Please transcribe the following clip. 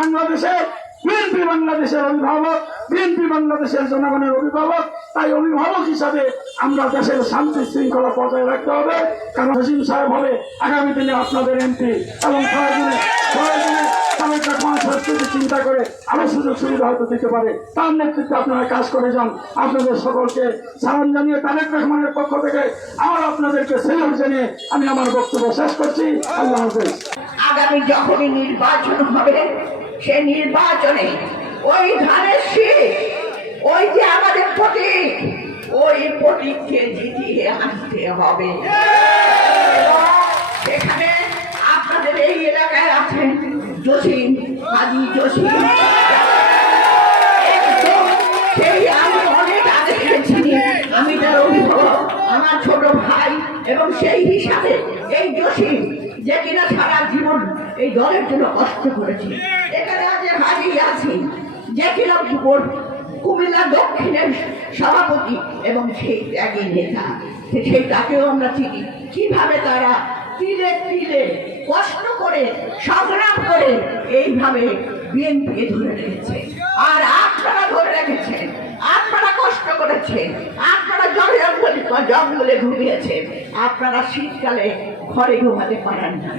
বাংলাদেশে বিএনপি বাংলাদেশের অভিভাবক, বিএনপি বাংলাদেশের জনগণের অভিভাবক, তাই অভিভাবক হিসাবে আমরা দেশের শান্তি শৃঙ্খলা বজায় রাখতে হবে। কারণ হাসিম সাহেব হবে আগামী দিনে আপনাদের এমপি। এবং প্রয়োজনে চিন্তা করে আরও সুযোগ সুবিধা হয়তো দিতে পারে। তার নেতৃত্বে আপনারা কাজ করে যান। আপনাদের সকলকে সালাম জানিয়ে তারেক রহমানের পক্ষ থেকে আমার আপনাদেরকে সেলুট জানিয়ে আমি আমার বক্তব্য শেষ করছি। আল্লাহ হাফেজ। আগামী যখনই নির্বাচন হবে সে নির্বাচনে, ওই ধানের শীষ, ওই যে আমাদের প্রতীক ওই প্রতীককে জিতিয়ে আনতে হবে। সেখানে আপনাদের এই এলাকায় আছেন জসিম, হাজি জসিম। সেই আমি অনেক আগে চিনি আমি তার আমার ছোট ভাই এবং সেই হিসাবে এই জসিম, যে কিনা সারা জীবন এই দলের জন্য কষ্ট করেছে। যে কিনা কুমিল্লা দক্ষিণের সভাপতি এবং সেই নেতা। সেই তাকেও আমরা চিনি। কীভাবে তারা তিলে তিলে কষ্ট করে, সংগ্রাম করে এইভাবে বিএনপি ধরে রেখেছে। আর আপনারা ধরে রেখেছেন আপনারা কষ্ট করেছেন আপনারা জঙ্গলে জঙ্গলে ঘুমিয়েছেন আপনারা শীতকালে ঘরে ঘুমাতে পারেন না।